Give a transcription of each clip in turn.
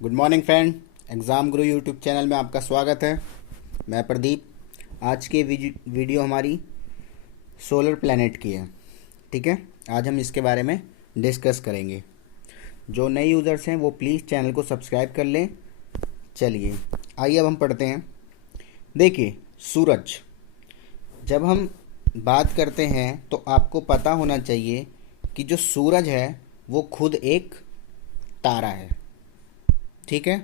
Good morning friend. Exam गुरु YouTube channel में आपका स्वागत है। मैं प्रदीप। आज की वीडियो हमारी सोलर प्लैनेट की है। ठीक है, आज हम इसके बारे में डिस्कस करेंगे। जो नए यूज़र्स हैं वो प्लीज़ चैनल को सब्सक्राइब कर लें। चलिए आइए अब हम पढ़ते हैं। देखिए, सूरज, जब हम बात करते हैं तो आपको पता होना चाहिए कि जो सूरज है वो खुद एक तारा है। ठीक है,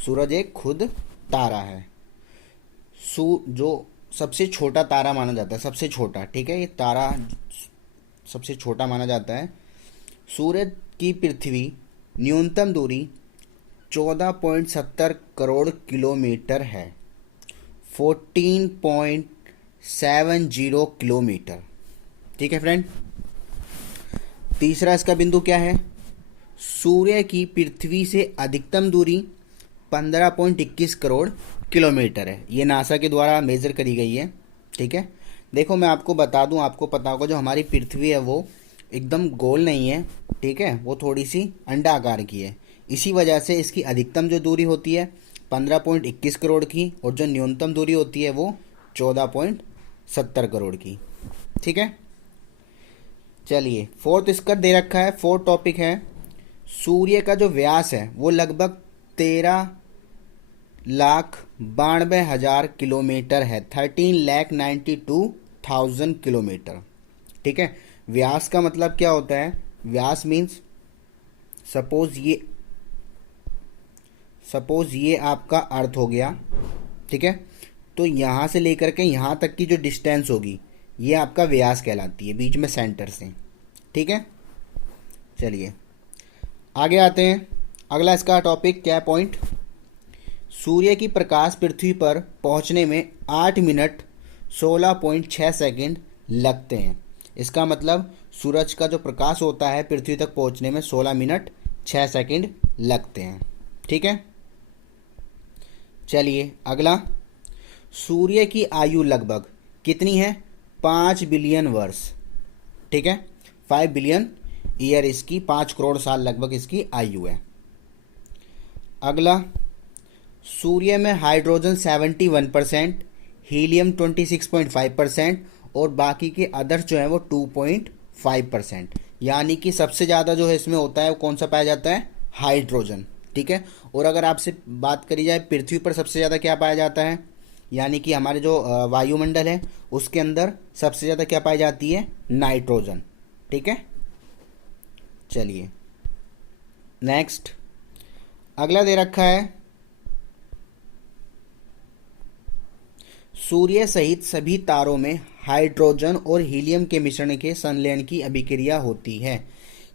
सूरज एक खुद तारा है। जो सबसे छोटा तारा माना जाता है, सबसे छोटा, ठीक है, ये तारा सबसे छोटा माना जाता है। सूरज की पृथ्वी न्यूनतम दूरी 14.70 करोड़ किलोमीटर है। 14.70 किलोमीटर। ठीक है फ्रेंड। तीसरा इसका बिंदु क्या है? सूर्य की पृथ्वी से अधिकतम दूरी 15.21 करोड़ किलोमीटर है। ये नासा के द्वारा मेज़र करी गई है। ठीक है, देखो मैं आपको बता दूं, आपको पता होगा जो हमारी पृथ्वी है वो एकदम गोल नहीं है। ठीक है, वो थोड़ी सी अंडा आकार की है। इसी वजह से इसकी अधिकतम जो दूरी होती है 15.21 करोड़ की, और जो न्यूनतम दूरी होती है वो 14.70 करोड़ की। ठीक है, चलिए फोर्थ इसका दे रखा है। फोर्थ टॉपिक है, सूर्य का जो व्यास है वो लगभग 13,92,000 किलोमीटर है। 13,92,000 किलोमीटर। ठीक है, व्यास का मतलब क्या होता है? व्यास मीन्स सपोज ये आपका अर्थ हो गया। ठीक है, तो यहाँ से लेकर के यहाँ तक की जो डिस्टेंस होगी ये आपका व्यास कहलाती है, बीच में सेंटर से। ठीक है, चलिए आगे आते हैं। अगला इसका टॉपिक क्या पॉइंट? सूर्य की प्रकाश पृथ्वी पर पहुंचने में 8 मिनट 16.6 सेकंड लगते हैं। इसका मतलब सूरज का जो प्रकाश होता है पृथ्वी तक पहुंचने में 16 मिनट 6 सेकंड लगते हैं। ठीक है, चलिए अगला, सूर्य की आयु लगभग कितनी है? 5 बिलियन वर्ष। ठीक है, 5 बिलियन ईयर इसकी, 5 करोड़ साल लगभग इसकी आयु है। अगला, सूर्य में हाइड्रोजन 71%, हीलियम 26.5% और बाकी के अदर्स जो है वो 2.5%। यानी कि सबसे ज़्यादा जो है इसमें होता है वो कौन सा पाया जाता है? हाइड्रोजन। ठीक है, और अगर आपसे बात करी जाए पृथ्वी पर सबसे ज़्यादा क्या पाया जाता है, यानी कि हमारे जो वायुमंडल है उसके अंदर सबसे ज़्यादा क्या पाई जाती है? नाइट्रोजन। ठीक है, चलिए नेक्स्ट अगला दे रखा है, सूर्य सहित सभी तारों में हाइड्रोजन और हीलियम के मिश्रण के संलयन की अभिक्रिया होती है।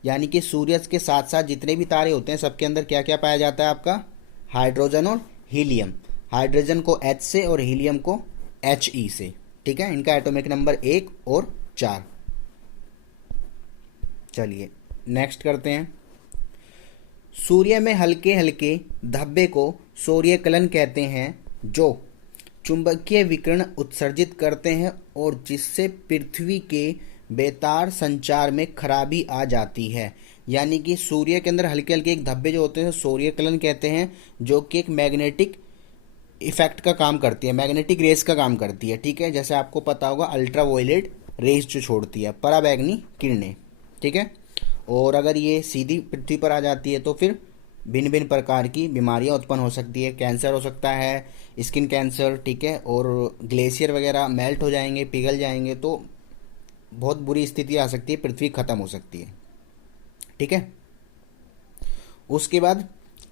यानी कि सूर्य के साथ साथ जितने भी तारे होते हैं सबके अंदर क्या क्या पाया जाता है आपका? हाइड्रोजन और हीलियम। हाइड्रोजन को H से और हीलियम को He से। ठीक है, इनका एटॉमिक नंबर 1 और 4। चलिए नेक्स्ट करते हैं। सूर्य में हल्के हल्के धब्बे को सूर्यकलन कहते हैं, जो चुंबकीय विकिरण उत्सर्जित करते हैं और जिससे पृथ्वी के बेतार संचार में खराबी आ जाती है। यानी कि सूर्य के अंदर हल्के हल्के एक धब्बे जो होते हैं सूर्यकलन कहते हैं, जो कि एक मैग्नेटिक इफेक्ट का काम करती है, मैग्नेटिक रेस का काम करती है। ठीक है, जैसे आपको पता होगा अल्ट्रावायलेट रेस जो छोड़ती है, पराबैंगनी किरणें। ठीक है, और अगर ये सीधी पृथ्वी पर आ जाती है तो फिर भिन्न भिन्न प्रकार की बीमारियां उत्पन्न हो सकती है। कैंसर हो सकता है, स्किन कैंसर। ठीक है, और ग्लेशियर वगैरह मेल्ट हो जाएंगे, पिघल जाएंगे, तो बहुत बुरी स्थिति आ सकती है, पृथ्वी खत्म हो सकती है। ठीक है, उसके बाद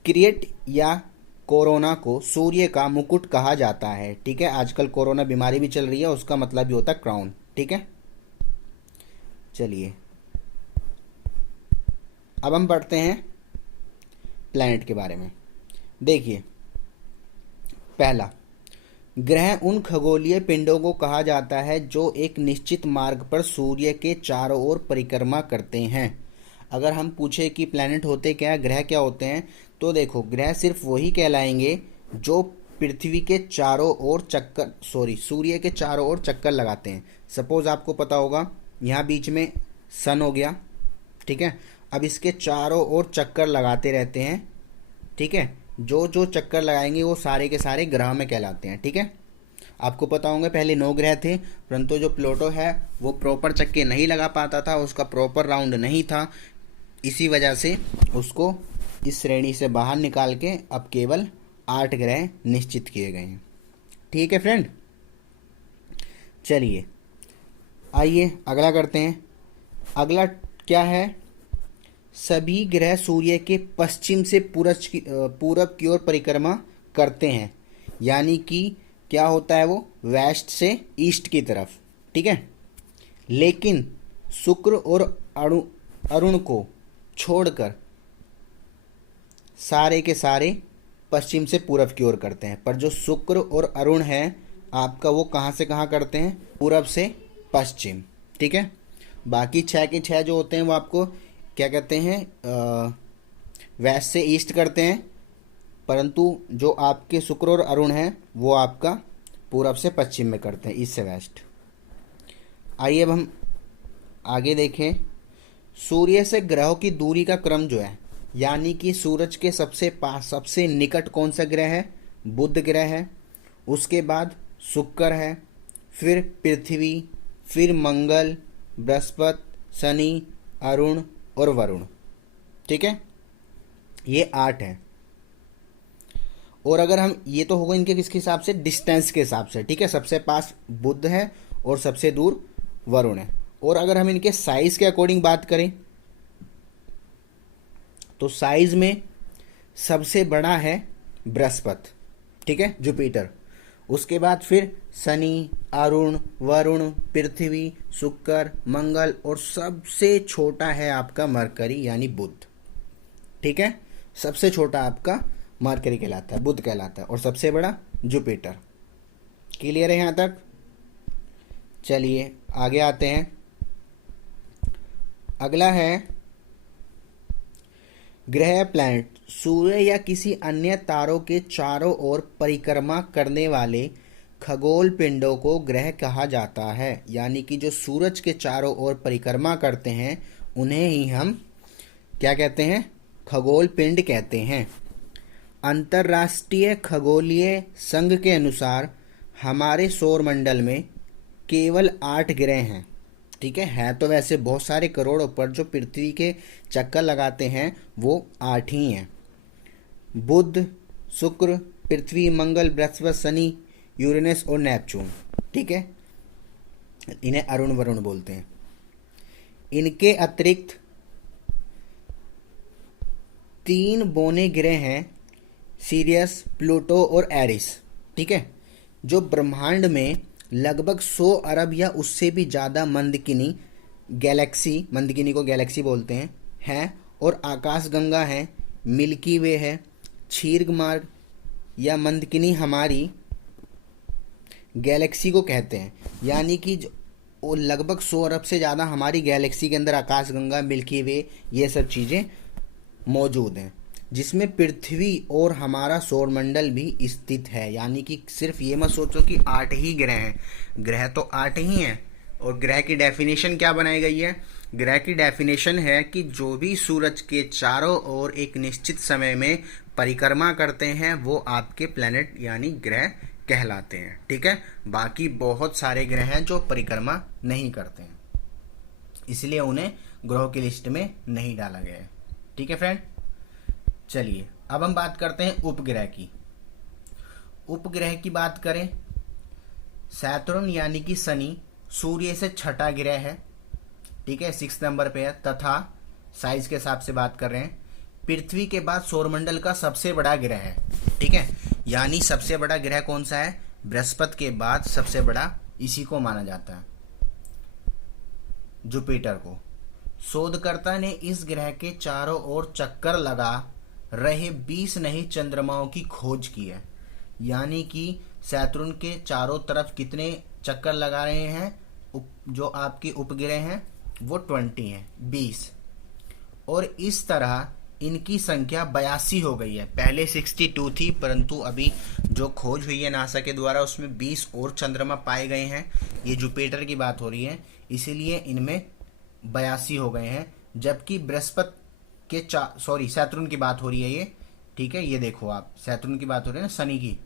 क्रिएट या कोरोना को सूर्य का मुकुट कहा जाता है। ठीक है, आजकल कोरोना बीमारी भी चल रही है, उसका मतलब भी होता है क्राउन। ठीक है, चलिए अब हम पढ़ते हैं प्लैनेट के बारे में। देखिए, पहला, ग्रह उन खगोलीय पिंडों को कहा जाता है जो एक निश्चित मार्ग पर सूर्य के चारों ओर परिक्रमा करते हैं। अगर हम पूछे कि प्लैनेट होते क्या है, ग्रह क्या होते हैं, तो देखो ग्रह सिर्फ वही कहलाएंगे जो पृथ्वी के चारों ओर सूर्य के चारों ओर चक्कर लगाते हैं। सपोज आपको पता होगा यहाँ बीच में सन हो गया। ठीक है, अब इसके चारों ओर चक्कर लगाते रहते हैं ठीक है, जो जो चक्कर लगाएंगे वो सारे के सारे ग्रह में कहलाते हैं। ठीक है, आपको पता होगा पहले 9 ग्रह थे, परंतु जो प्लूटो है वो प्रॉपर चक्के नहीं लगा पाता था, उसका प्रॉपर राउंड नहीं था, इसी वजह से उसको इस श्रेणी से बाहर निकाल के अब केवल 8 ग्रह निश्चित किए गए हैं। ठीक है फ्रेंड, चलिए आइए अगला करते हैं। अगला क्या है, सभी ग्रह सूर्य के पश्चिम से पूरब की ओर परिक्रमा करते हैं, यानी कि क्या होता है वो वेस्ट से ईस्ट की तरफ। ठीक है, लेकिन शुक्र और अरुण को छोड़कर सारे के सारे पश्चिम से पूरब की ओर करते हैं। पर जो शुक्र और अरुण है आपका वो कहाँ से कहाँ करते हैं, पूरब से पश्चिम। ठीक है, बाकी 6 के 6 जो होते हैं वो आपको क्या कहते हैं, वेस्ट से ईस्ट करते हैं, परंतु जो आपके शुक्र और अरुण हैं वो आपका पूरब से पश्चिम में करते हैं, ईस्ट से वेस्ट। आइए अब हम आगे देखें। सूर्य से ग्रहों की दूरी का क्रम जो है, यानी कि सूरज के सबसे पास सबसे निकट कौन सा ग्रह है, बुध ग्रह है, उसके बाद शुक्र है, फिर पृथ्वी, फिर मंगल, बृहस्पति, शनि, अरुण और वरुण। ठीक है, ये 8 है। और अगर हम, ये तो होगा इनके किसके हिसाब से, डिस्टेंस के हिसाब से। ठीक है, सबसे पास बुध है और सबसे दूर वरुण है। और अगर हम इनके साइज के अकॉर्डिंग बात करें तो साइज में सबसे बड़ा है बृहस्पति, ठीक है, जुपिटर, उसके बाद फिर शनि, अरुण, वरुण, पृथ्वी, शुक्र, मंगल और सबसे छोटा है आपका मरकरी यानी बुध। ठीक है, सबसे छोटा आपका मरकरी कहलाता है, बुध कहलाता है, और सबसे बड़ा जुपिटर। क्लियर है यहाँ तक? चलिए आगे आते हैं। अगला है ग्रह प्लैनेट। सूर्य या किसी अन्य तारों के चारों ओर परिक्रमा करने वाले खगोल पिंडों को ग्रह कहा जाता है, यानी कि जो सूरज के चारों ओर परिक्रमा करते हैं उन्हें ही हम क्या कहते हैं, खगोल पिंड कहते हैं। अंतर्राष्ट्रीय खगोलीय संघ के अनुसार हमारे सौरमंडल में केवल 8 ग्रह हैं। ठीक है तो वैसे बहुत सारे करोड़ों, पर जो पृथ्वी के चक्कर लगाते हैं वो 8 ही हैं। बुध, शुक्र, पृथ्वी, मंगल, बृहस्पति, शनि, यूरेनस और नेपच्यून। ठीक है, इन्हें अरुण वरुण बोलते हैं। इनके अतिरिक्त 3 बौने ग्रह हैं, सीरियस, प्लूटो और एरिस। ठीक है, जो ब्रह्मांड में लगभग 100 अरब या उससे भी ज़्यादा मंदकिनी गैलेक्सी, मंदकिनी को गैलेक्सी बोलते हैं, और आकाशगंगा है, मिल्की वे है, क्षीर मार्ग या मंदकिनी हमारी गैलेक्सी को कहते हैं, यानी कि वो लगभग 100 अरब से ज़्यादा हमारी गैलेक्सी के अंदर आकाशगंगा, मिल्की वे, ये सब चीज़ें मौजूद हैं, जिसमें पृथ्वी और हमारा सौरमंडल भी स्थित है। यानी कि सिर्फ ये मत सोचो कि 8 ही ग्रह हैं, ग्रह तो 8 ही हैं। और ग्रह की डेफिनेशन क्या बनाई गई है, ग्रह की डेफिनेशन है कि जो भी सूरज के चारों ओर एक निश्चित समय में परिक्रमा करते हैं वो आपके प्लैनेट यानी ग्रह कहलाते हैं। ठीक है, बाकी बहुत सारे ग्रह हैं जो परिक्रमा नहीं करते हैं, इसलिए उन्हें ग्रहों की लिस्ट में नहीं डाला गया है। ठीक है फ्रेंड, चलिए अब हम बात करते हैं उपग्रह की। उपग्रह की बात करें, सैटर्न यानी कि शनि सूर्य से 6ठा ग्रह है। ठीक है, 6 नंबर पे है, तथा साइज के हिसाब से बात कर रहे हैं, पृथ्वी के बाद सौरमंडल का सबसे बड़ा ग्रह है। ठीक है, यानी सबसे बड़ा ग्रह कौन सा है, बृहस्पति के बाद सबसे बड़ा इसी को माना जाता है, जुपिटर को। शोधकर्ता ने इस ग्रह के चारों ओर चक्कर लगा रहे 20 नए चंद्रमाओं की खोज की है। यानी कि सैटर्न के चारों तरफ कितने चक्कर लगा रहे हैं, जो आपके उपग्रह हैं वो 20 हैं, 20, और इस तरह इनकी संख्या 82 हो गई है। पहले 62 थी, परंतु अभी जो खोज हुई है नासा के द्वारा उसमें 20 और चंद्रमा पाए गए हैं। ये जुपिटर की बात हो रही है, इसीलिए इनमें 82 हो गए हैं। जबकि बृहस्पति के सैटर्न की बात हो रही है ये, ठीक है, ये देखो आप सैटर्न की बात हो रही है ना, शनि की,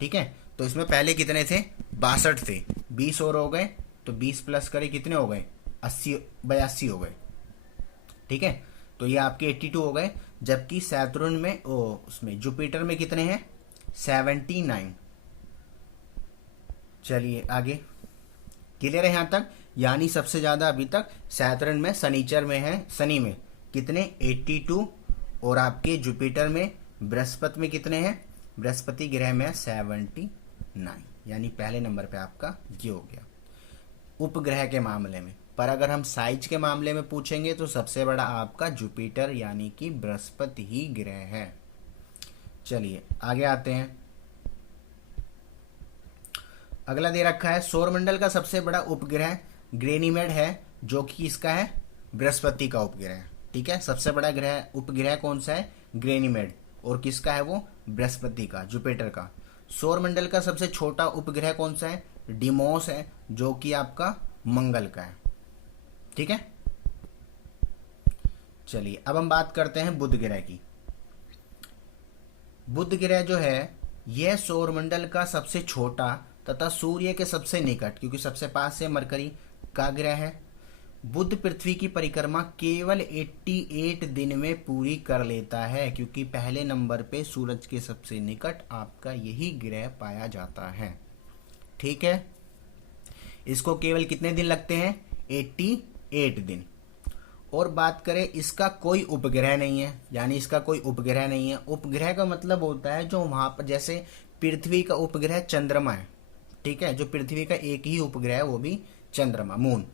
ठीक है। तो इसमें पहले कितने थे, 62 थे, 20 और हो गए, तो 20 प्लस करे कितने हो गए, 82 हो गए, ठीक है। तो ये आपके 82 हो गए, जबकि सैटर्न में उसमें जुपिटर में कितने हैं, 79। चलिए आगे, क्लियर है यहाँ तक। यानी सबसे ज्यादा अभी तक सैटर्न में शनिचर में है, शनि में कितने 82, और आपके जुपिटर में बृहस्पति में कितने हैं, बृहस्पति ग्रह में 79, यानी पहले नंबर पे आपका ये हो गया उपग्रह के मामले में। पर अगर हम साइज के मामले में पूछेंगे तो सबसे बड़ा आपका जुपिटर यानी कि बृहस्पति ही ग्रह है। चलिए आगे आते हैं, अगला दे रखा है सौरमंडल का सबसे बड़ा उपग्रह ग्रेनिमेड है, जो कि इसका है बृहस्पति का उपग्रह है, ठीक है। सबसे बड़ा ग्रह उपग्रह कौन सा है, ग्रेनिमेड, और किसका है वो, बृहस्पति का, जुपिटर का। सौरमंडल का सबसे छोटा उपग्रह कौन सा है, डिमोस है, जो कि आपका मंगल का है, ठीक है। चलिए अब हम बात करते हैं बुध ग्रह की। बुध ग्रह जो है यह सौरमंडल का सबसे छोटा तथा सूर्य के सबसे निकट, क्योंकि सबसे पास से मरकरी का ग्रह है। बुध पृथ्वी की परिक्रमा केवल 88 दिन में पूरी कर लेता है, क्योंकि पहले नंबर पे सूरज के सबसे निकट आपका यही ग्रह पाया जाता है, ठीक है। इसको केवल कितने दिन लगते हैं, 88 दिन। और बात करें इसका कोई उपग्रह नहीं है, यानी इसका कोई उपग्रह नहीं है। उपग्रह का मतलब होता है जो वहां पर, जैसे पृथ्वी का उपग्रह चंद्रमा है, ठीक है, जो पृथ्वी का एक ही उपग्रह है वो भी चंद्रमा, मून।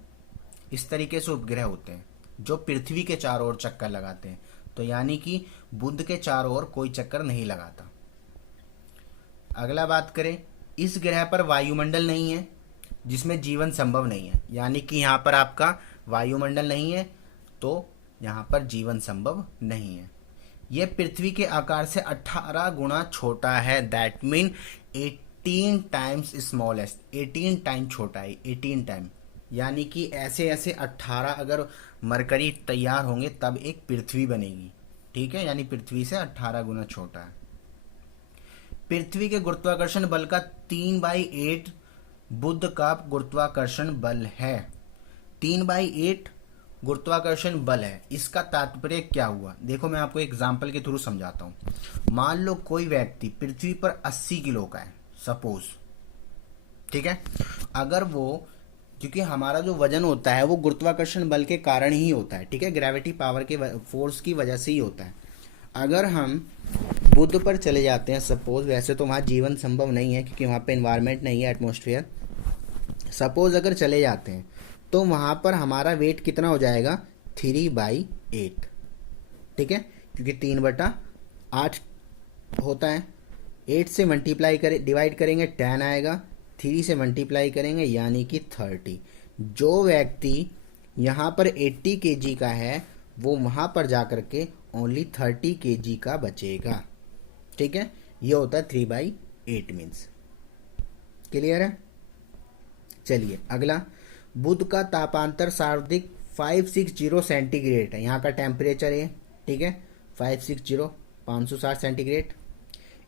इस तरीके से उपग्रह होते हैं जो पृथ्वी के चारों ओर चक्कर लगाते हैं। तो यानी कि बुध के चारों ओर कोई चक्कर नहीं लगाता। अगला बात करें, इस ग्रह पर वायुमंडल नहीं है जिसमें जीवन संभव नहीं है, यानी कि यहाँ पर आपका वायुमंडल नहीं है तो यहाँ पर जीवन संभव नहीं है। यह पृथ्वी के आकार से 18 गुना छोटा है, that mean 18 times smallest, 18 time छोटा है, 18 टाइम, यानी कि ऐसे ऐसे 18 अगर मरकरी तैयार होंगे तब एक पृथ्वी बनेगी, ठीक है, यानी पृथ्वी से 18 गुना छोटा है। पृथ्वी के गुरुत्वाकर्षण बल का 3/8 बुध का गुरुत्वाकर्षण बल है। 3/8 गुरुत्वाकर्षण बल है। इसका तात्पर्य क्या हुआ, देखो मैं आपको एग्जाम्पल के थ्रू समझाता हूं। मान लो कोई व्यक्ति पृथ्वी पर 80 किलो का है, सपोज, ठीक है। अगर वो, क्योंकि हमारा जो वजन होता है वो गुरुत्वाकर्षण बल के कारण ही होता है, ठीक है, ग्रेविटी पावर के फोर्स की वजह से ही होता है। अगर हम बुध पर चले जाते हैं सपोज, वैसे तो वहाँ जीवन संभव नहीं है क्योंकि वहाँ पे एनवायरनमेंट नहीं है, एटमॉस्फेयर, सपोज अगर चले जाते हैं तो वहाँ पर हमारा वेट कितना हो जाएगा, 3/8, ठीक है, क्योंकि 3/8 होता है। 8 से मल्टीप्लाई करें, डिवाइड करेंगे 10 आएगा, 3 से मल्टीप्लाई करेंगे यानी कि 30। जो व्यक्ति यहाँ पर 80 kg का है वो वहाँ पर जा कर के ओनली 30 kg का बचेगा, ठीक है। ये होता है 3/8 मीन्स, क्लियर है। चलिए अगला, बुध का तापांतर सर्वाधिक 560 सेंटीग्रेड है, यहाँ का टेम्परेचर है, ठीक है, 560 सेंटीग्रेड।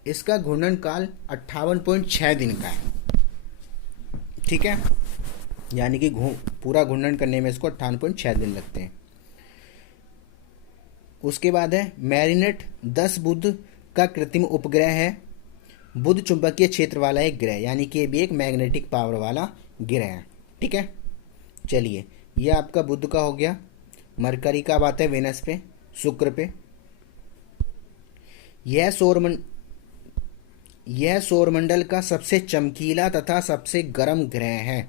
इसका घूर्णन काल 58.6 दिन का है, ठीक है, यानी कि पूरा घूर्णन करने में इसको 58.6 दिन लगते हैं। उसके बाद है मैरिनेट 10 बुध का कृत्रिम उपग्रह है। बुध चुंबकीय क्षेत्र वाला एक ग्रह, यानी कि ये भी एक मैग्नेटिक पावर वाला ग्रह है, ठीक है। चलिए ये आपका बुध का हो गया। मरकरी का बात है वेनस पे, शुक्र पे। यह सौरमंडल का सबसे चमकीला तथा सबसे गर्म ग्रह है,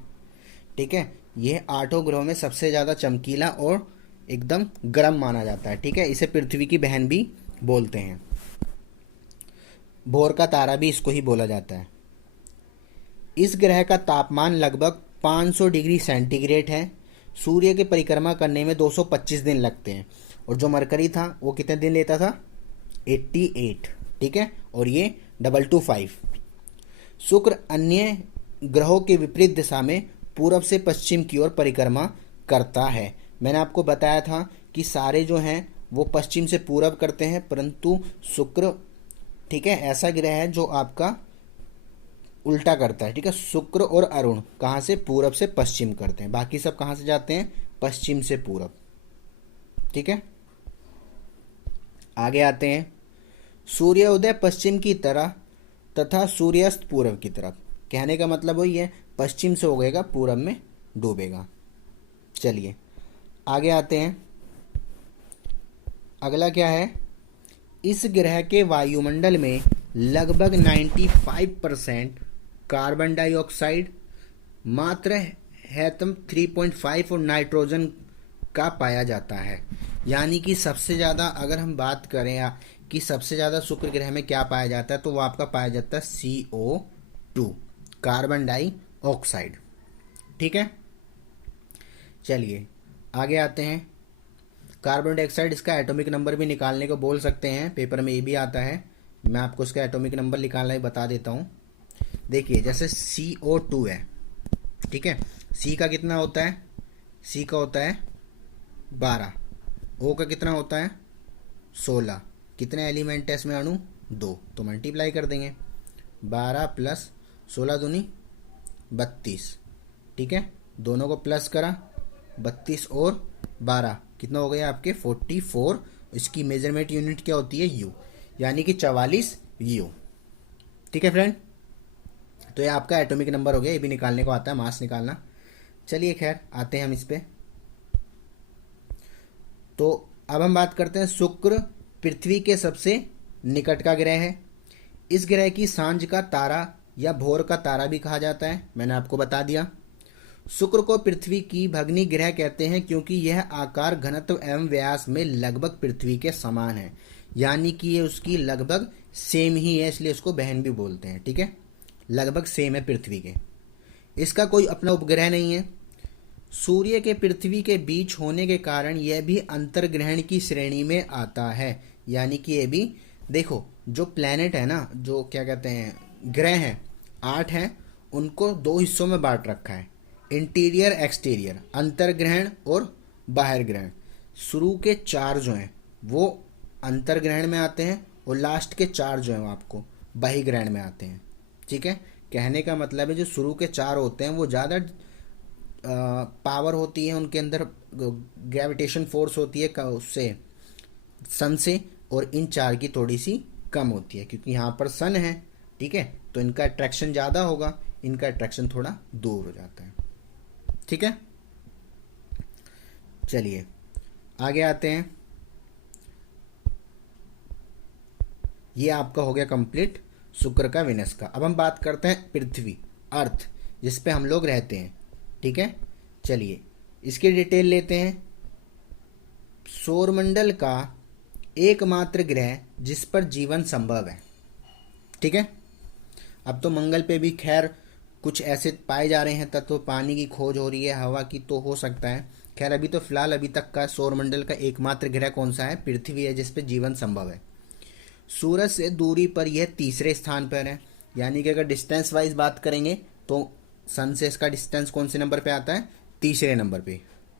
ठीक है। यह 8 ग्रहों में सबसे ज़्यादा चमकीला और एकदम गर्म माना जाता है, ठीक है। इसे पृथ्वी की बहन भी बोलते हैं, भोर का तारा भी इसको ही बोला जाता है। इस ग्रह का तापमान लगभग 500 डिग्री सेंटीग्रेड है। सूर्य की परिक्रमा करने में 225 दिन लगते हैं, और जो मरकरी था वो कितने दिन लेता था, 88, ठीक है, और ये 225। शुक्र अन्य ग्रहों के विपरीत दिशा में पूर्व से पश्चिम की ओर परिक्रमा करता है। मैंने आपको बताया था कि सारे जो हैं वो पश्चिम से पूरब करते हैं, परंतु शुक्र, ठीक है, ऐसा ग्रह है जो आपका उल्टा करता है। ठीक है, शुक्र और अरुण कहाँ से, पूरब से पश्चिम करते हैं, बाकी सब कहाँ से जाते हैं, पश्चिम से पूरब। ठीक है, आगे आते हैं। सूर्योदय पश्चिम की तरह तथा सूर्यास्त पूरब की तरफ। कहने का मतलब वही है, पश्चिम से उगेगा, पूरब में डूबेगा। चलिए आगे आते हैं। अगला क्या है, इस ग्रह के वायुमंडल में लगभग 95% कार्बन डाइऑक्साइड, मात्र हेतम 3.5 और नाइट्रोजन का पाया जाता है। यानी कि सबसे ज़्यादा अगर हम बात करें कि सबसे ज़्यादा शुक्र ग्रह में क्या पाया जाता है, तो वो आपका पाया जाता है CO2, कार्बन डाइऑक्साइड। ठीक है, चलिए आगे आते हैं। कार्बन डाइऑक्साइड, इसका एटॉमिक नंबर भी निकालने को बोल सकते हैं, पेपर में ये भी आता है। मैं आपको इसका एटॉमिक नंबर निकालना ही बता देता हूँ। देखिए जैसे CO2 है, ठीक है, C का कितना होता है, C का होता है 12, O का कितना होता है 16, कितने एलिमेंट है इसमें, अणु 2, तो मल्टीप्लाई कर देंगे, 12 प्लस 16 दूनी 32। ठीक है, दोनों को प्लस करा, 32 और 12 कितना हो गया आपके 44। इसकी मेजरमेंट यूनिट क्या होती है, U, यानी कि 44 U। ठीक है फ्रेंड, तो ये आपका एटॉमिक नंबर हो गया, ये भी निकालने को आता है, मास निकालना। चलिए खैर आते हैं हम इस पे। तो अब हम बात करते हैं, शुक्र पृथ्वी के सबसे निकट का ग्रह है। इस ग्रह की सांझ का तारा या भोर का तारा भी कहा जाता है, मैंने आपको बता दिया। शुक्र को पृथ्वी की भगनी ग्रह कहते हैं क्योंकि यह आकार, घनत्व एवं व्यास में लगभग पृथ्वी के समान है। यानी कि ये उसकी लगभग सेम ही है, इसलिए उसको बहन भी बोलते हैं। ठीक है, लगभग सेम है पृथ्वी के। इसका कोई अपना उपग्रह नहीं है। सूर्य के पृथ्वी के बीच होने के कारण यह भी अंतर्ग्रहण की श्रेणी में आता है। यानी कि ये भी, देखो जो प्लैनेट है ना, जो क्या कहते हैं ग्रह हैं, 8 हैं, उनको 2 हिस्सों में बांट रखा है, इंटीरियर एक्सटीरियर, अंतर्ग्रहण और बाहर ग्रहण। शुरू के 4 जो हैं वो अंतर्ग्रहण में आते हैं और लास्ट के 4 जो हैं वो आपको बहिर्ग्रहण में आते हैं। ठीक है, कहने का मतलब है जो शुरू के 4 होते हैं वो ज़्यादा पावर होती है उनके अंदर, ग्रेविटेशन फोर्स होती है उससे, सन से, और इन 4 की थोड़ी सी कम होती है क्योंकि यहाँ पर सन है। ठीक है, तो इनका अट्रैक्शन ज़्यादा होगा, इनका अट्रैक्शन थोड़ा दूर हो जाता है। ठीक है, चलिए आगे आते हैं। ये आपका हो गया कंप्लीट शुक्र का, विनस का। अब हम बात करते हैं पृथ्वी, अर्थ, जिस पे हम लोग रहते हैं। ठीक है, चलिए इसकी डिटेल लेते हैं। सौरमंडल का एकमात्र ग्रह जिस पर जीवन संभव है। ठीक है, अब तो मंगल पे भी खैर कुछ ऐसे पाए जा रहे हैं तत्व, पानी की खोज हो रही है, हवा की तो हो सकता है। खैर अभी तो फिलहाल अभी तक का सौरमंडल का एकमात्र ग्रह कौन सा है, पृथ्वी है, जिस पे जीवन संभव है। सूरज से दूरी पर यह तीसरे स्थान पर है। यानी कि अगर डिस्टेंस वाइज बात करेंगे तो सन से इसका डिस्टेंस कौन से नंबर पे आता है, तीसरे नंबर पे।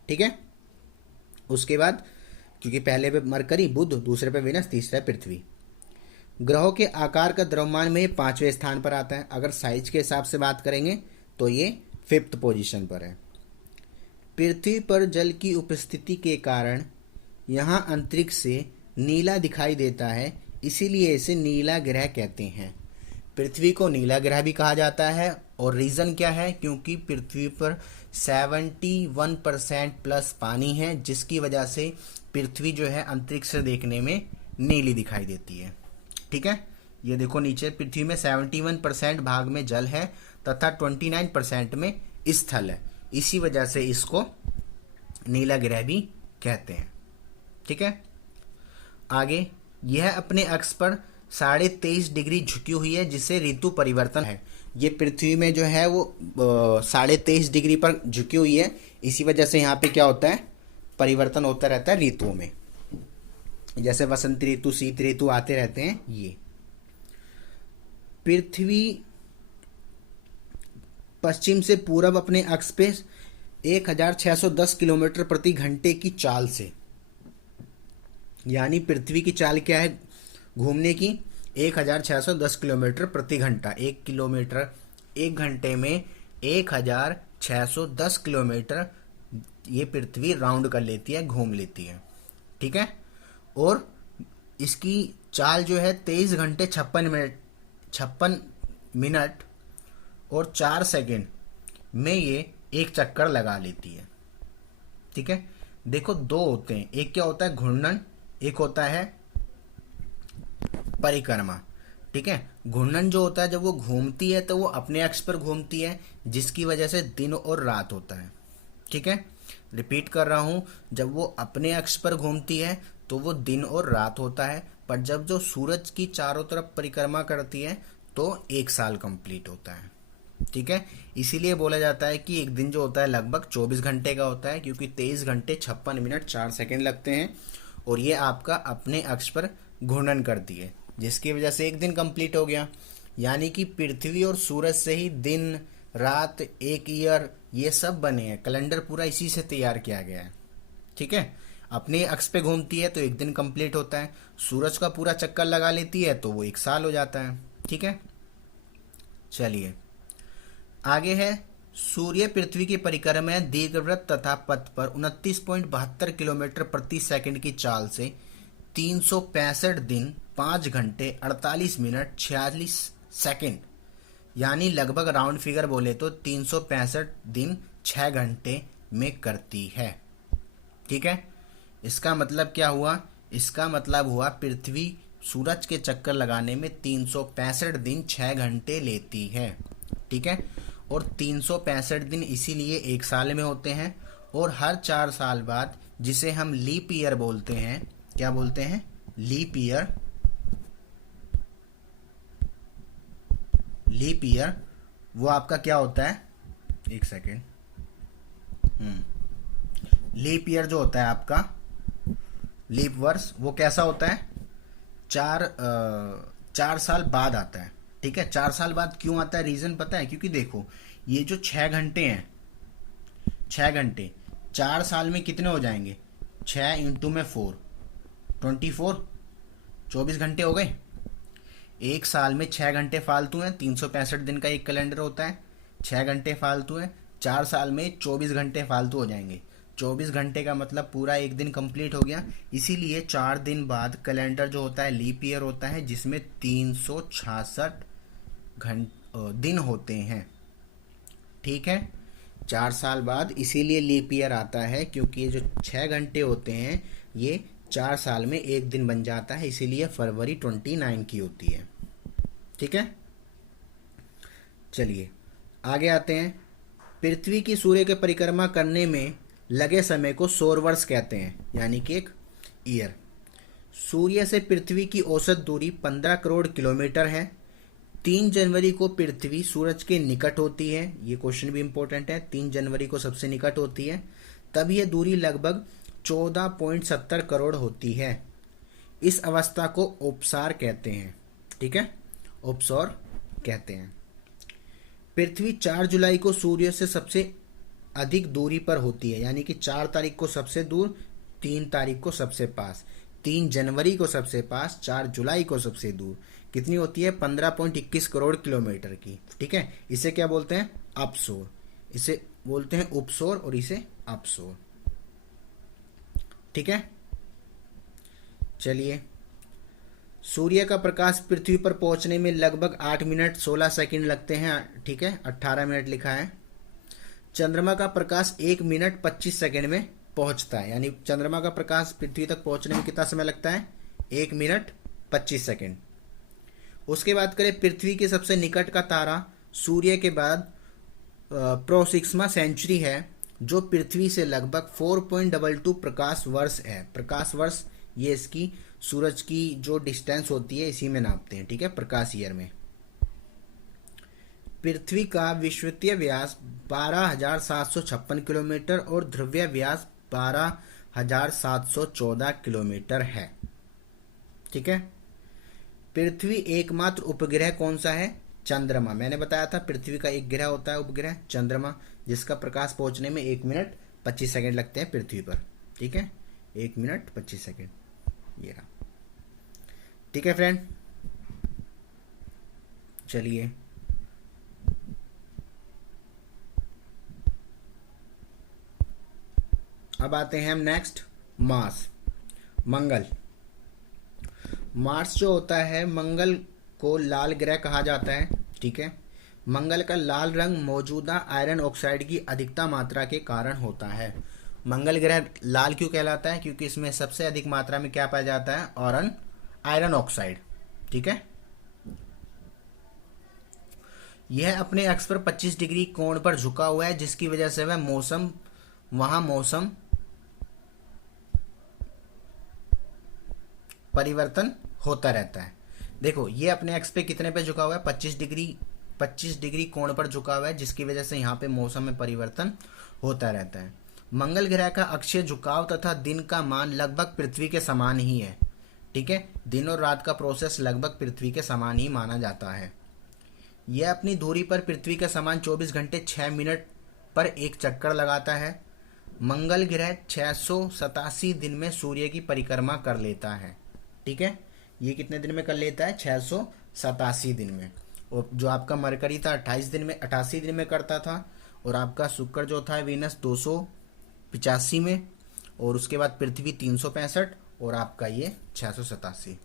ठीक है, उसके बाद क्योंकि पहले पे मरकरी बुध, दूसरे पे विनस, तीसरा पृथ्वी। ग्रहों के आकार का द्रव्यमान में 5वें स्थान पर आता है। अगर साइज के हिसाब से बात करेंगे तो ये 5th पोजीशन पर है। पृथ्वी पर जल की उपस्थिति के कारण यहाँ अंतरिक्ष से नीला दिखाई देता है, इसीलिए इसे नीला ग्रह कहते हैं। पृथ्वी को नीला ग्रह भी कहा जाता है, और रीज़न क्या है, क्योंकि पृथ्वी पर 71% प्लस पानी है, जिसकी वजह से पृथ्वी जो है अंतरिक्ष से देखने में नीली दिखाई देती है। ठीक है, ये देखो नीचे पृथ्वी में 71% भाग में जल है तथा 29% में स्थल है, इसी वजह से इसको नीला ग्रह भी कहते हैं। ठीक है, आगे यह अपने अक्ष पर 23.5 डिग्री झुकी हुई है, जिससे ऋतु परिवर्तन है। ये पृथ्वी में जो है वो 23.5 डिग्री पर झुकी हुई है, इसी वजह से यहाँ पे क्या होता है, परिवर्तन होता रहता है ऋतुओं में, जैसे वसंत ऋतु, शीत ऋतु आते रहते हैं। ये पृथ्वी पश्चिम से पूरब अपने अक्ष पे 1610 किलोमीटर प्रति घंटे की चाल से यानी पृथ्वी की चाल क्या है घूमने की, 1610 किलोमीटर प्रति घंटा। 1 किलोमीटर 1 घंटे में 1610 किलोमीटर ये पृथ्वी राउंड कर लेती है, घूम लेती है। ठीक है। और इसकी चाल जो है 23 घंटे 56 मिनट और 4 सेकंड में ये एक चक्कर लगा लेती है। ठीक है। देखो दो होते हैं, एक क्या होता है घूर्णन, एक होता है परिक्रमा। ठीक है। घूर्णन जो होता है जब वो घूमती है तो वो अपने अक्ष पर घूमती है, जिसकी वजह से दिन और रात होता है। ठीक है। रिपीट कर रहा हूं, जब वो अपने अक्ष पर घूमती है तो वो दिन और रात होता है, पर जब जो सूरज की चारों तरफ परिक्रमा करती है तो 1 साल कंप्लीट होता है। ठीक है। इसीलिए बोला जाता है कि एक दिन जो होता है लगभग 24 घंटे का होता है, क्योंकि 23 घंटे 56 मिनट 4 सेकंड लगते हैं और ये आपका अपने अक्ष पर घूर्णन करती है, जिसकी वजह से एक दिन कंप्लीट हो गया। यानी कि पृथ्वी और सूरज से ही दिन रात एक ईयर ये सब बने हैं, कैलेंडर पूरा इसी से तैयार किया गया है। ठीक है। अपने अक्ष पे घूमती है तो एक दिन कंप्लीट होता है, सूरज का पूरा चक्कर लगा लेती है तो वो 1 साल हो जाता है। ठीक है। चलिए आगे है, सूर्य पृथ्वी की परिक्रमा दीर्घवृत्त तथा पथ पर 29.72 किलोमीटर प्रति सेकंड की चाल से 365 दिन 5 घंटे 48 मिनट 46 सेकंड, यानी लगभग राउंड फिगर बोले तो 365 दिन 6 घंटे में करती है। ठीक है। इसका मतलब क्या हुआ, इसका मतलब हुआ पृथ्वी सूरज के चक्कर लगाने में 365 दिन 6 घंटे लेती है। ठीक है। और 365 दिन इसीलिए 1 साल में होते हैं, और हर 4 साल बाद, जिसे हम लीप ईयर बोलते हैं, क्या बोलते हैं, लीप ईयर, लीप ईयर वो आपका क्या होता है, एक सेकेंड, लीप ईयर जो होता है आपका, लीप वर्ष, वो कैसा होता है, 4 साल बाद आता है। ठीक है। 4 साल बाद क्यों आता है, रीजन पता है, क्योंकि देखो ये जो 6 घंटे हैं, 6 घंटे 4 साल में कितने हो जाएंगे, 6 इंटू में 4 24, 24 घंटे हो गए। 1 साल में 6 घंटे फालतू हैं, 365 दिन का एक कैलेंडर होता है, 6 घंटे फालतू हैं, 4 साल में 24 घंटे फालतू हो जाएंगे। 24 घंटे का मतलब पूरा एक दिन कंप्लीट हो गया। इसीलिए 4 दिन बाद कैलेंडर जो होता है लीप ईयर होता है, जिसमें 366 दिन होते हैं। ठीक है। 4 साल बाद इसीलिए लीप ईयर आता है, क्योंकि ये जो 6 घंटे होते हैं ये 4 साल में एक दिन बन जाता है, इसीलिए फरवरी 29 की होती है। ठीक है। चलिए आगे आते हैं, पृथ्वी की सूर्य के परिक्रमा करने में लगे समय को सौर वर्ष कहते हैं, यानी कि एक ईयर। सूर्य से पृथ्वी की औसत दूरी 15 करोड़ किलोमीटर है। 3 जनवरी को पृथ्वी सूरज के निकट होती है, ये क्वेश्चन भी इंपॉर्टेंट है, 3 जनवरी को सबसे निकट होती है, तब यह दूरी लगभग 14.70 करोड़ होती है। इस अवस्था को उपसार कहते हैं। ठीक है। उपसार कहते हैं। पृथ्वी 4 जुलाई को सूर्य से सबसे अधिक दूरी पर होती है, यानी कि 4 तारीख को सबसे दूर, 3 तारीख को सबसे पास, 3 जनवरी को सबसे पास, 4 जुलाई को सबसे दूर। कितनी होती है, 15.21 करोड़ किलोमीटर की। ठीक है। इसे क्या बोलते हैं, अपसौर, इसे बोलते हैं उपसौर और इसे अपसौर। ठीक है। चलिए, सूर्य का प्रकाश पृथ्वी पर पहुंचने में लगभग 8 मिनट 16 सेकंड लगते हैं। ठीक है। 18 मिनट लिखा है। चंद्रमा का प्रकाश 1 मिनट 25 सेकंड में पहुंचता है, यानी चंद्रमा का प्रकाश पृथ्वी तक पहुंचने में कितना समय लगता है, 1 मिनट 25 सेकंड। उसके बाद करें पृथ्वी के सबसे निकट का तारा सूर्य के बाद प्रोक्सिमा सेंचुरी है, जो पृथ्वी से लगभग 4.22 प्रकाश वर्ष है। प्रकाश वर्ष ये इसकी सूरज की जो डिस्टेंस होती है इसी में नापते हैं। ठीक है। प्रकाश ईयर में। पृथ्वी का विषुवतीय व्यास 12,756 किलोमीटर और ध्रुवीय व्यास 12,714 किलोमीटर है। ठीक है। पृथ्वी एकमात्र उपग्रह कौन सा है, चंद्रमा। मैंने बताया था पृथ्वी का एक ग्रह होता है उपग्रह, चंद्रमा, जिसका प्रकाश पहुंचने में 1 मिनट 25 सेकंड लगते हैं पृथ्वी पर। ठीक है। 1 मिनट 25 सेकंड, ये रहा। ठीक है फ्रेंड, चलिए अब आते हैं हम नेक्स्ट, मार्स, मंगल। मार्स जो होता है, मंगल को लाल ग्रह कहा जाता है। ठीक है, मंगल का लाल रंग मौजूदा आयरन ऑक्साइड की अधिकता मात्रा के कारण होता है। मंगल ग्रह लाल क्यों कहलाता है? क्योंकि इसमें सबसे अधिक मात्रा में क्या पाया जाता है? Iron oxide. ठीक है, यह अपने अक्ष पर 25 डिग्री कोण पर झुका हुआ है, जिसकी वजह से वहां मौसम परिवर्तन होता रहता है। देखो, ये अपने अक्ष पे कितने पे झुका हुआ है? 25 डिग्री कोण पर झुका हुआ है, जिसकी वजह से यहाँ पे मौसम में परिवर्तन होता रहता है। मंगल ग्रह का अक्षीय झुकाव तथा दिन का मान लगभग पृथ्वी के समान ही है। ठीक है, दिन और रात का प्रोसेस लगभग पृथ्वी के समान ही माना जाता है। यह अपनी दूरी पर पृथ्वी के समान 24 घंटे 6 मिनट पर एक चक्कर लगाता है। मंगल ग्रह 687 दिन में सूर्य की परिक्रमा कर लेता है। ठीक है, ये कितने दिन में कर लेता है? 687 दिन में। और जो आपका मरकरी था 88 दिन में करता था, और आपका शुक्र जो था वीनस 285 में, और उसके बाद पृथ्वी 365, और आपका ये 687।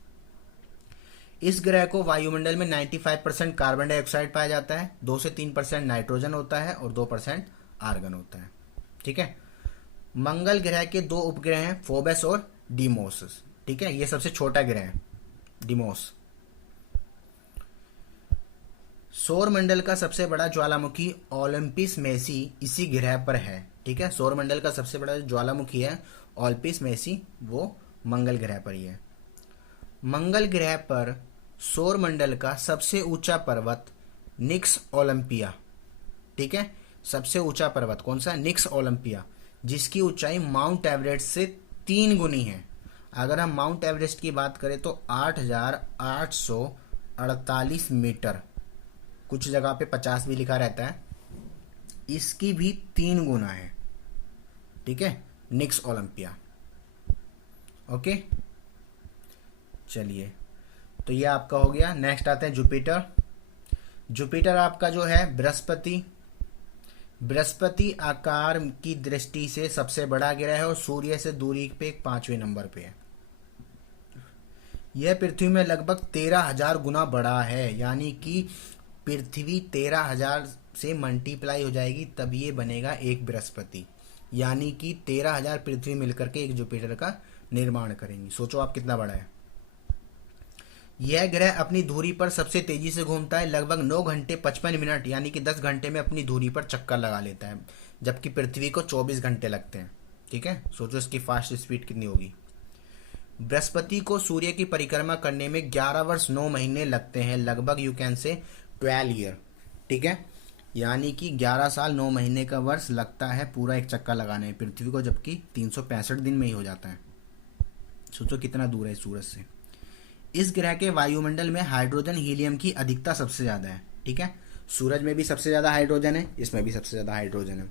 इस ग्रह को वायुमंडल में 95% कार्बन डाइऑक्साइड पाया जाता है, 2 से 3% नाइट्रोजन होता है और 2% आर्गन होता है। ठीक है, मंगल ग्रह के 2 उपग्रह हैं, फोबस और डीमोस। ठीक है, ये सबसे छोटा ग्रह है, डीमोस। सौर मंडल का सबसे बड़ा ज्वालामुखी ओलंपिस मेसी इसी ग्रह पर है। ठीक है, सौर मंडल का सबसे बड़ा ज्वालामुखी है ओलंपिस मेसी, वो मंगल ग्रह पर ही है। मंगल ग्रह पर सौर मंडल का सबसे ऊंचा पर्वत निक्स ओलंपिया। ठीक है, सबसे ऊंचा पर्वत कौन सा है? निक्स ओलंपिया, जिसकी ऊंचाई माउंट एवरेस्ट से 3 गुनी है। अगर हम माउंट एवरेस्ट की बात करें तो 8,848 मीटर, कुछ जगह पे 50 भी लिखा रहता है, इसकी भी 3 गुना है। ठीक है, निक्स ओलंपिया। ओके, चलिए, तो ये आपका हो गया। नेक्स्ट आते हैं जुपिटर। जुपिटर आपका जो है बृहस्पति आकार की दृष्टि से सबसे बड़ा ग्रह है और सूर्य से दूरी पे 5वें नंबर पे है। यह पृथ्वी में लगभग 13,000 गुना बड़ा है, यानी कि पृथ्वी 13,000 से मल्टीप्लाई हो जाएगी तब ये बनेगा एक बृहस्पति, यानी कि 13,000 पृथ्वी मिलकर के एक जुपिटर का निर्माण करेंगी। सोचो आप कितना बड़ा है। यह ग्रह अपनी धुरी पर सबसे तेजी से घूमता है, लगभग 9 घंटे 55 मिनट यानी कि 10 घंटे में अपनी धुरी पर चक्कर लगा लेता है, जबकि पृथ्वी को 24 घंटे लगते हैं। ठीक है, सोचो इसकी फास्ट स्पीड कितनी होगी। बृहस्पति को सूर्य की परिक्रमा करने में 11 वर्ष 9 महीने लगते हैं, लगभग यू कैन से 12 ईयर। ठीक है, यानी कि 11 साल 9 महीने का वर्ष लगता है पूरा एक चक्कर लगाने में पृथ्वी को, जबकि 365 दिन में ही हो जाता है। सोचो कितना दूर है सूरज से। इस ग्रह के वायुमंडल में हाइड्रोजन हीलियम की अधिकता सबसे ज़्यादा है। ठीक है, सूरज में भी सबसे ज़्यादा हाइड्रोजन है, इसमें भी सबसे ज़्यादा हाइड्रोजन है।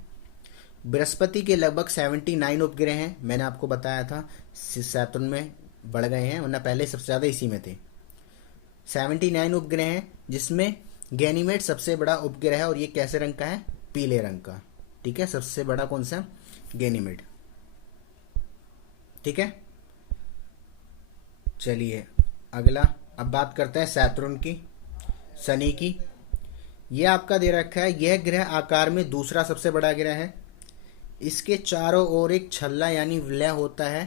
बृहस्पति के लगभग 79 उपग्रह हैं, मैंने आपको बताया था सैटर्न में बढ़ गए हैं, वरना पहले सबसे ज़्यादा इसी में थे। 79 उपग्रह हैं, जिसमें गैनीमेड सबसे बड़ा उपग्रह है, और ये कैसे रंग का है? पीले रंग का। ठीक है, सबसे बड़ा कौन सा? गैनीमेड। ठीक है, चलिए अगला अब बात करते हैं सैटर्न की, शनि की। यह आपका दे रखा है, यह ग्रह आकार में दूसरा सबसे बड़ा ग्रह है। इसके चारों ओर एक छल्ला यानी विलय होता है।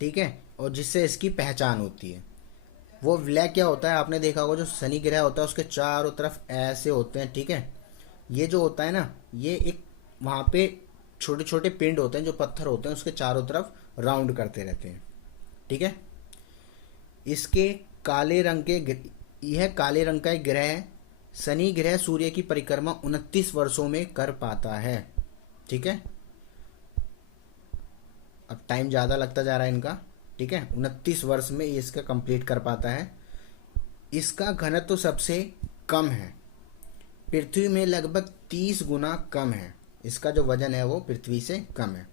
ठीक है, और जिससे इसकी पहचान होती है। वो विलय क्या होता है? आपने देखा होगा जो शनि ग्रह होता है उसके चारों तरफ ऐसे होते हैं। ठीक है, ये जो होता है ना, ये एक वहाँ पे छोटे छोटे पिंड होते हैं जो पत्थर होते हैं, उसके चारों तरफ राउंड करते रहते हैं। ठीक है, इसके काले रंग के यह काले रंग का एक ग्रह है। शनि ग्रह सूर्य की परिक्रमा 29 वर्षों में कर पाता है। ठीक है, अब टाइम ज़्यादा लगता जा रहा है इनका। ठीक है, 29 वर्ष में ये इसका कंप्लीट कर पाता है। इसका घनत्व तो सबसे कम है, पृथ्वी में लगभग 30 गुना कम है। इसका जो वजन है वो पृथ्वी से कम है।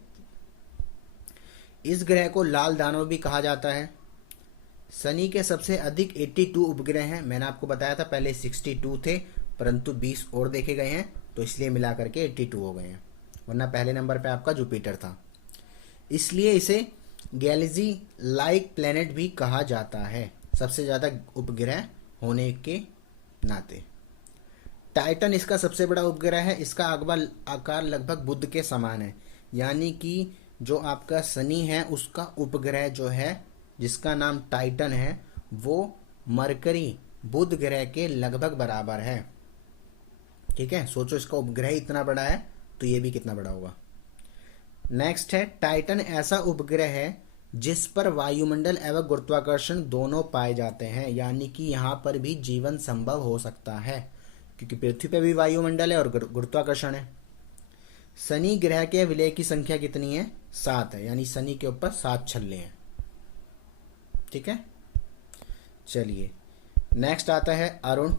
इस ग्रह को लाल दानव भी कहा जाता है। शनि के सबसे अधिक 82 उपग्रह हैं। मैंने आपको बताया था पहले 62 थे, परंतु 20 और देखे गए हैं, तो इसलिए मिला करके 82 हो गए हैं, वरना पहले नंबर पे आपका जुपिटर था। इसलिए इसे गैलेक्सी लाइक प्लैनेट भी कहा जाता है, सबसे ज़्यादा उपग्रह होने के नाते। टाइटन इसका सबसे बड़ा उपग्रह है। इसका आकार लगभग बुध के समान है, यानी कि जो आपका शनि है उसका उपग्रह जो है जिसका नाम टाइटन है वो मरकरी बुध ग्रह के लगभग बराबर है। ठीक है, सोचो इसका उपग्रह इतना बड़ा है तो ये भी कितना बड़ा होगा। नेक्स्ट है, टाइटन ऐसा उपग्रह है जिस पर वायुमंडल एवं गुरुत्वाकर्षण दोनों पाए जाते हैं, यानी कि यहाँ पर भी जीवन संभव हो सकता है, क्योंकि पृथ्वी पे भी वायुमंडल है और गुरुत्वाकर्षण है। शनि ग्रह के विलय की संख्या कितनी है? 7 है, यानी शनि के ऊपर 7 छल्ले हैं। ठीक है, चलिए नेक्स्ट आता है अरुण।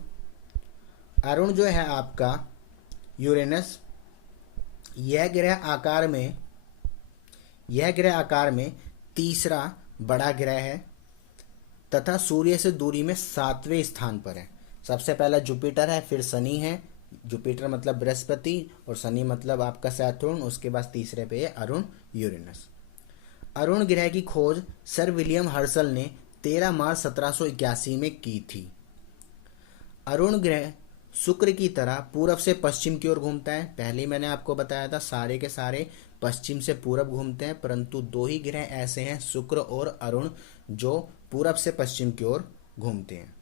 अरुण जो है आपका यूरेनस, यह ग्रह आकार में तीसरा बड़ा ग्रह है तथा सूर्य से दूरी में 7वें स्थान पर है। सबसे पहला जुपिटर है, फिर शनि है। जुपिटर मतलब बृहस्पति और शनि मतलब आपका सैटर्न, उसके बाद तीसरे पे है अरुण यूरेनस। अरुण ग्रह की खोज सर विलियम हर्शल ने 13 मार्च 1781 में की थी। अरुण ग्रह शुक्र की तरह पूरब से पश्चिम की ओर घूमता है। पहले मैंने आपको बताया था सारे के सारे पश्चिम से पूरब घूमते हैं, परंतु 2 ही ग्रह ऐसे हैं, शुक्र और अरुण, जो पूरब से पश्चिम की ओर घूमते हैं।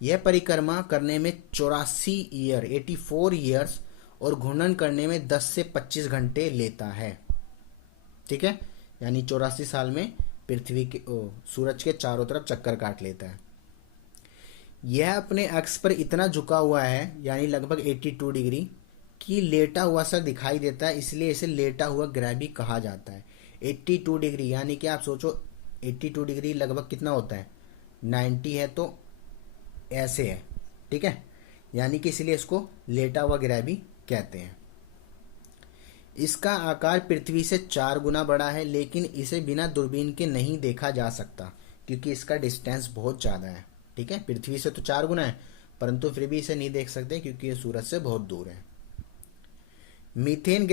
यह परिक्रमा करने में 84 ईयर्स और घूर्णन करने में 10 से 25 घंटे लेता है। ठीक है, यानी 84 साल में पृथ्वी के सूरज के चारों तरफ चक्कर काट लेता है। यह अपने अक्ष पर इतना झुका हुआ है, यानी लगभग 82 डिग्री की लेटा हुआ सा दिखाई देता है, इसलिए इसे लेटा हुआ ग्रह भी कहा जाता है। 82 डिग्री यानी कि आप सोचो 82 डिग्री लगभग कितना होता है, 90 है तो ऐसे है। ठीक है, यानी कि इसलिए इसको लेटा हुआ ग्रह भी कहते हैं। इसका आकार पृथ्वी से 4 गुना बड़ा है, लेकिन इसे बिना दूरबीन के नहीं देखा जा सकता क्योंकि इसका डिस्टेंस बहुत ज़्यादा है। ठीक है, पृथ्वी से तो 4 गुना है, परंतु फिर भी इसे नहीं देख सकते क्योंकि ये सूरज से बहुत दूर है। मीथेन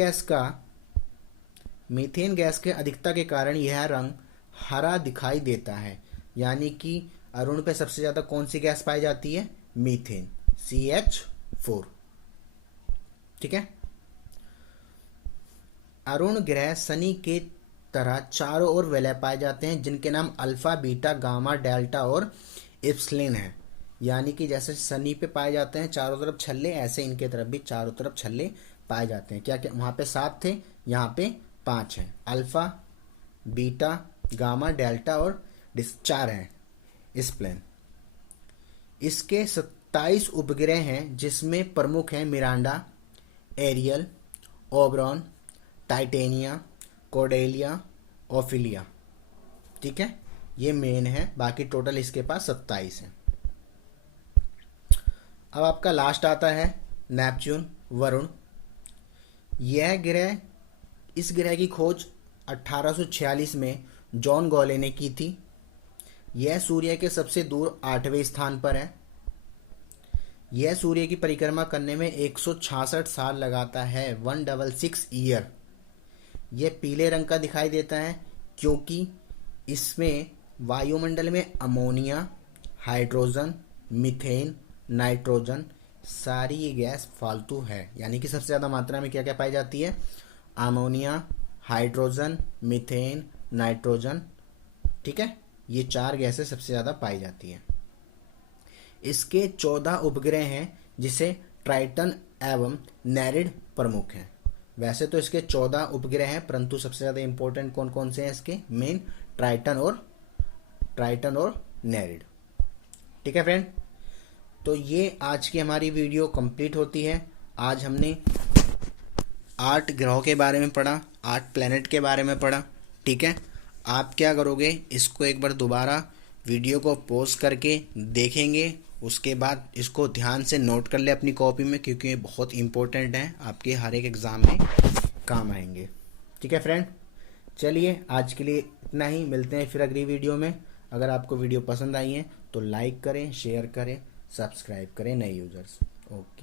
गैस के अधिकता के कारण यह रंग हरा दिखाई देता है, यानी कि अरुण पे सबसे ज्यादा कौन सी गैस पाई जाती है? Methane, CH4। ठीक है, अरुण ग्रह शनि के तरह चारों ओर वलय पाए जाते हैं जिनके नाम अल्फा, बीटा, गामा, डेल्टा और इप्सिलॉन है। यानी कि जैसे शनि पे पाए जाते हैं चारों तरफ छल्ले, ऐसे इनके तरफ भी चारों तरफ छल्ले पाए जाते हैं। क्या क्या वहाँ पे 7 थे, यहाँ पे 5 हैं। अल्फा, बीटा, गामा, डेल्टा और 4 हैं इप्सिलॉन। इसके 27 उपग्रह हैं जिसमें प्रमुख हैं Miranda, Ariel, Oberon, Titania, Cordelia, Ophelia. ठीक है, ये मेन है, बाकी टोटल इसके पास 27 हैं। अब आपका लास्ट आता है नेपच्यून, वरुण। इस ग्रह की खोज 1846 में जॉन गॉले ने की थी। यह सूर्य के सबसे दूर 8वें स्थान पर है। यह सूर्य की परिक्रमा करने में 166 साल लगाता है, 166 ईयर। यह पीले रंग का दिखाई देता है क्योंकि इसमें वायुमंडल में अमोनिया, हाइड्रोजन, मीथेन, नाइट्रोजन सारी ये गैस फालतू है। यानी कि सबसे ज़्यादा मात्रा में क्या क्या पाई जाती है? Ammonia, hydrogen, methane, nitrogen. ठीक है, ये 4 गैसें सबसे ज़्यादा पाई जाती हैं। इसके 14 उपग्रह हैं जिसे ट्राइटन एवं नेरिड प्रमुख हैं। वैसे तो इसके 14 उपग्रह हैं, परंतु सबसे ज़्यादा इंपॉर्टेंट कौन कौन से हैं इसके? मेन ट्राइटन और नेरिड। ठीक है फ्रेंड, तो ये आज की हमारी वीडियो कंप्लीट होती है। आज हमने 8 ग्रहों के बारे में पढ़ा, 8 प्लैनेट के बारे में पढ़ा। ठीक है, आप क्या करोगे, इसको एक बार दोबारा वीडियो को पॉज करके देखेंगे, उसके बाद इसको ध्यान से नोट कर ले अपनी कॉपी में, क्योंकि ये बहुत इंपॉर्टेंट है, आपके हर एक एग्ज़ाम में काम आएंगे। ठीक है फ्रेंड, चलिए आज के लिए इतना ही, मिलते हैं फिर अगली वीडियो में। अगर आपको वीडियो पसंद आई है तो लाइक करें, शेयर करें, सब्सक्राइब करें नए यूज़र्स। ओके।